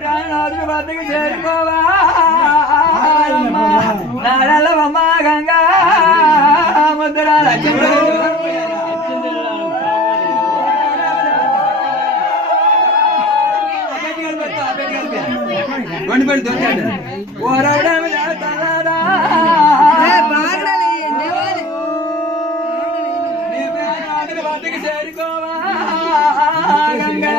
ప్రాణనాథుడు వద్దకు చేరుకోవా నాడలవమ్మ గంగా ముద్రాల వండిపడి దొరికాడు ఓరవడం వద్దకు చేరుకోవా గంగా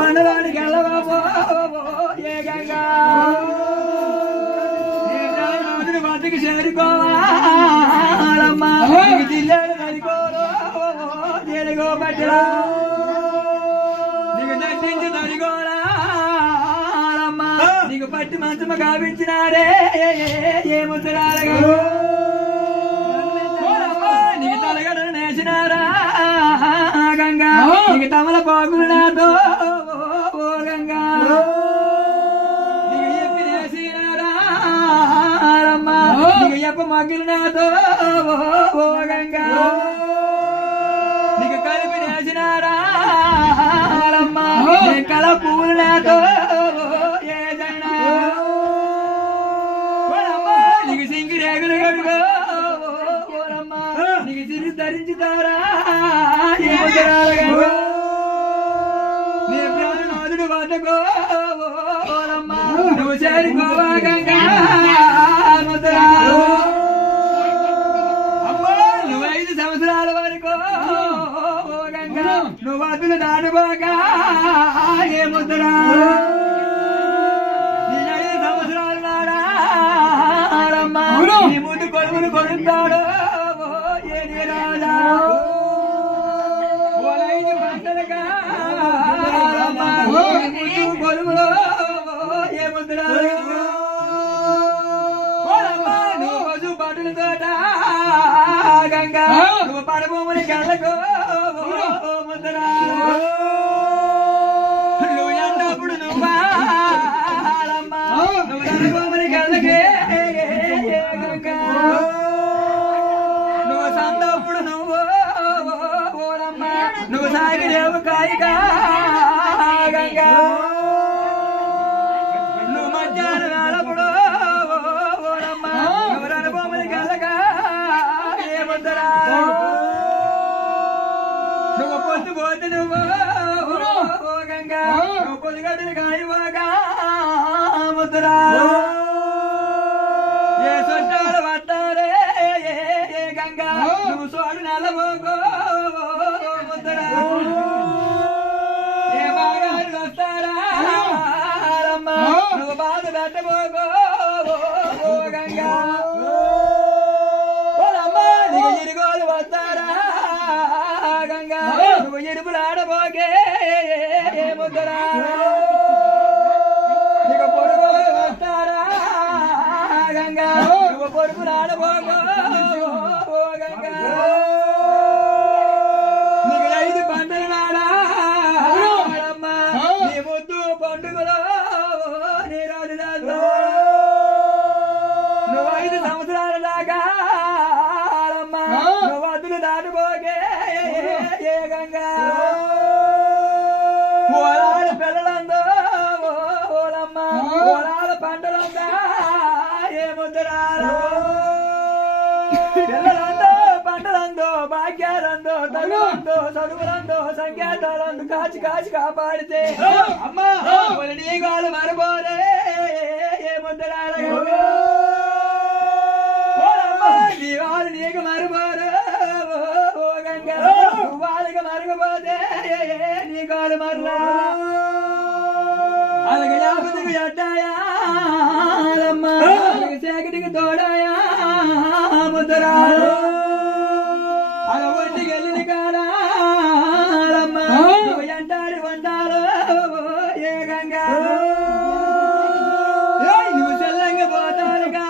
వండడానికి వెళ్ళవో ఏ గంగా వద్దకు చేరుకోవాలమ్మా జిల్లాడు నడికోరు తెలుగో పట్టరా నీకు దర్శించి తడిగోరాలమ్మా నీకు పట్టి మంచమ గావించినారే ఏ ముద్రాలగా నీకు తలగడలు నేసినారా గంగా నీకు తమల పోగులు నాతో ఓ గంగా నీకు చెప్పి నేసినారా నీకు చెప్ప మగ్గులు నాతో ఓ గంగా నీకు కలిపి నేసినారా కల పూలు నాతో ఏదైనా నీకు సింగి రేగులు గడుగో నీకు సిరి ధరించుతారా నీ ప్రాణనాథుడు వద్దకో నువ్వు చేరుకోవా గంగా అమ్మా నువ్వు 5 సంవత్సరాల వరకు గంగా నువ్వు వద్దులు దాటుకోగా ఏ ముద్రా నీ 5 సంవత్సరాలు నాడమ్మా నీ ముందు కొడుకును కొడుతాడు ఏ రాజా 5 పంటలుగా కొడుకులో ఏ ముద్రా నువ్వు పశు పట్టుల తోట గంగా నువ్వు పడబొమ్మని కళ్ళకు ముద్రా నువ్వు ఎండప్పుడు నువ్వు పడబొమ్మని కళ్ళకే గంగా నువ్వు సంతప్పుడు నువ్వు నువ్వు సాగి రేవు కాయిగా గంగా నువ్వు మధ్యాహ్నం వేళప్పుడు నువ్వు రణభూమిని కలగా ఏ ముద్దరా నువ్వు పొద్దు పోతే నువ్వు గంగా నువ్వు పొద్దుగడ్డలు కాయవాగా ముద్దరా ఏ సొట్టాలు పట్టారే ఏ గంగా నువ్వు సోడు నెలబోగో ముద్దరా ఏ బాగారు వస్తారా నువ్వు బాధ పెట్టబోగో గంగా నీకు ఇరుగోలు వస్తారా గంగా నువ్వు ఇరుపులాడబోగే ముద్దరా నీకు పొరుగులు వస్తారా గంగా నువ్వు పొరుగులాడబోగో గంగా నీకు 5 పంటలు నాడమ్మా నీ ముద్దు పండుగలో నీ రోజు నువ్వు 5 సంవత్సరాల దాకా నువ్వు వద్దులు దాటిపోగే ఏ గంగా ఓలాల పిల్లలందో ఓలమ్మ ఓలాల పంటలందా ఏ ముద్దరాలో పిల్లలందో పంటలందో భాగ్యాలందో తగులందో చదువులందో సంకేతాలందు కాచి కాచి కాపాడితే అమ్మా నీ గాలు మరబోరే ఏ ముద్దరాల నీ వాళ్ళు నీకు మరబోరు ఓ గంగా వాళ్ళకి మరగపోతే నీ కాలు మరలా అలాగే యాపతికి అడ్డాయా సేకటికి తోడాయా ముద్దరా అలా ఒంటికి వెళ్ళిన కాడమ్మ ఎంటాడి వండాలో ఏ గంగా నువ్వు చెల్లంగా పోతారుగా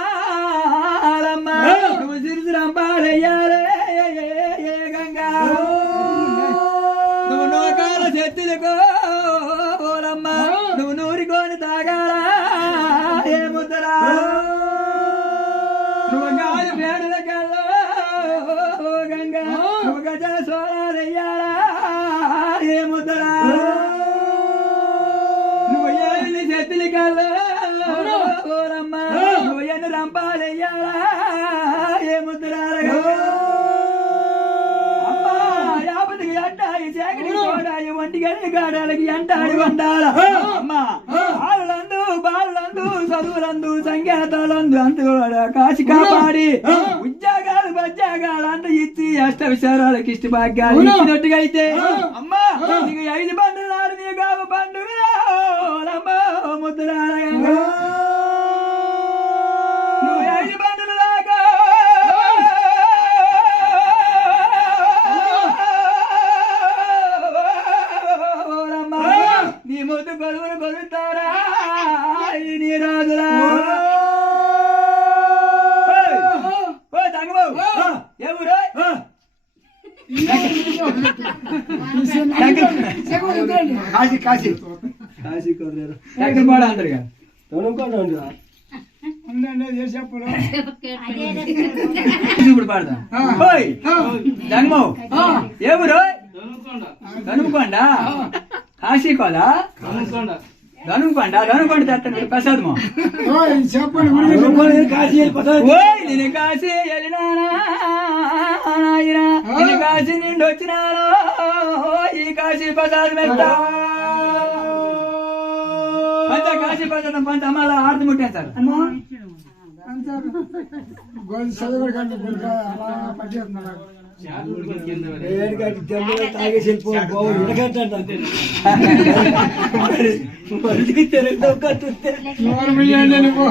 నువ్వు గాలి పేడల కల్లో గంగా నువ్వు గజల సోలారయ్యారా ఏ ముద్దరా నువ్వు ఏలి చెత్తిలి కల్లో ఓరమ్మ నువ్వు ఎన్ని రంపాలయ్యారా ఏ ముద్దరా ఒంటిగని గాడాలకి అంటాడు వండాల అమ్మా బాలందు బాలందు చదువులందు సంగీతాలందు అందు కాశి కాపాడి ఉద్యోగాలు బజ్జాగాలు అందు ఇచ్చి అష్ట విచారాలకు ఇష్ట భాగ్యాలు ఇచ్చినట్టుగా అయితే అమ్మా నీకు 5 బండ్లు నాడు నీ గావ పండుగ ముద్దురాలయంగా నువ్వు 5 బండ్లు దాకా నీ ముద్దు కొలువును కొలుతారా నీ రాజురా ఎవరు కాశీ కాశీ కాశీ కొర్రారు ఎక్కడ కూడా అందరుగా ఇప్పుడు పాడదా జన్మో ఎవరు కనుక్కోండా కాశీ కోలా ధనుకొండ తెస్తాను ప్రసాదము నేను కాశీ వెళ్ళినానా నేను కాశీ నిండి వచ్చినాను ఈ కాశీ ప్రసాదం ఎత్తా పంచ కాశీ ప్రసాదం పంచ అమ్మాల ఆర్తి ముట్టాను సార్ తాగేసి వెళ్ళిపో